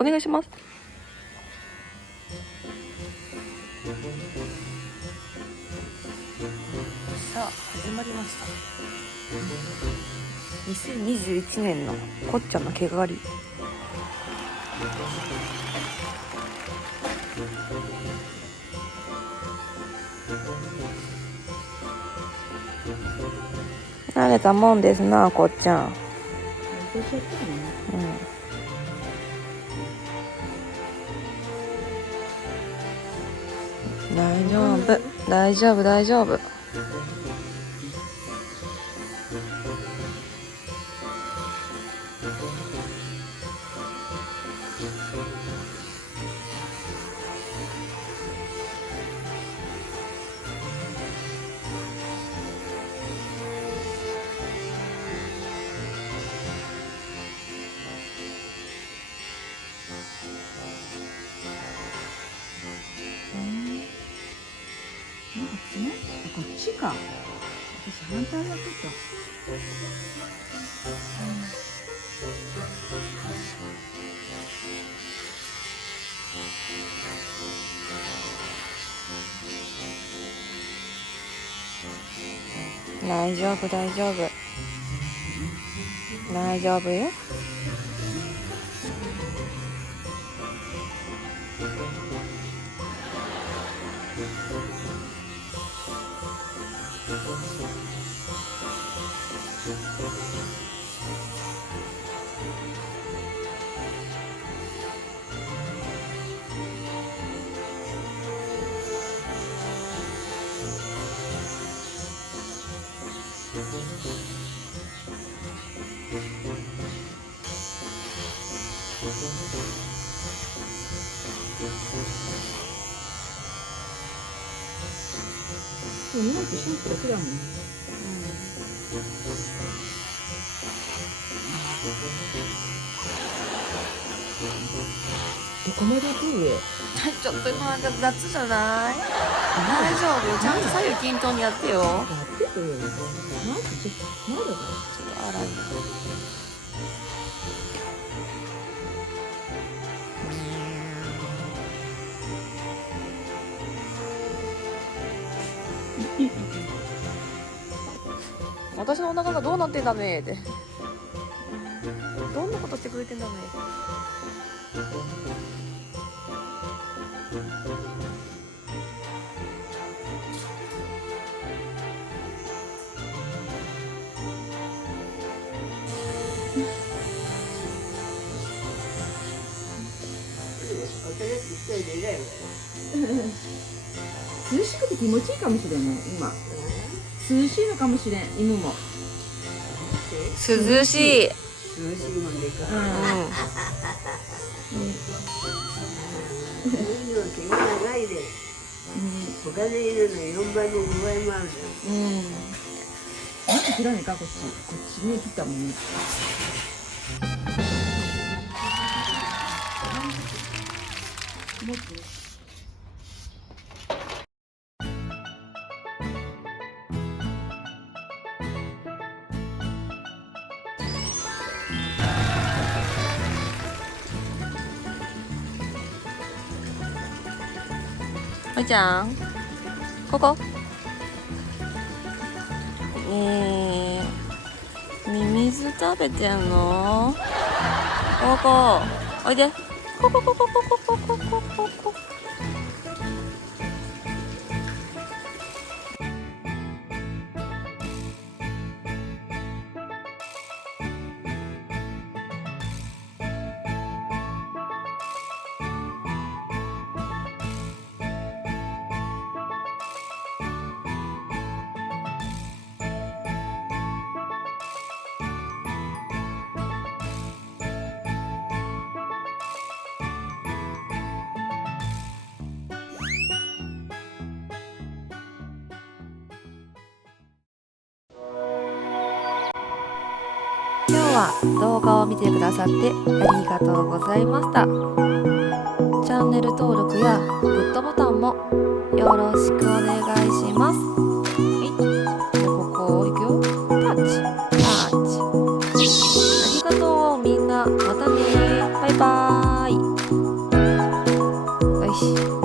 お願いします。さあ始まりました。2021年のこっちゃんの毛刈り。慣れたもんですな、こっちゃん。大丈夫、大丈夫、大丈夫。こっちか。私反対やってた。大丈夫、大丈夫。大丈夫よ。日本ってシンプル楽だもん。どこまで行く上？ちょっと今なんか雑じゃない？大丈夫よ。ちゃんと左右均等にやってよ。やっててよ。マジでまだだ。ちょっと洗い。私のお腹がどうなってんだねって。どんなことしてくれてんだね。涼しくて気持ちいいかもしれない今。涼しいのかもしれん犬も。涼しい。涼しいもんでか。犬は毛が長いで。他の犬の4倍も5倍もあるじゃん。なんか切らないかこっち。こっちに切ったもんね。おいちゃん、ここ。ミミズ食べてんの？ここ、おいで。こここここここここここ。今日は動画を見てくださってありがとうございました。チャンネル登録やグッドボタンもよろしくお願いします。はい、ここ行くよ。タッチタッチ。ありがとうみんな。またね。バイバーイ。し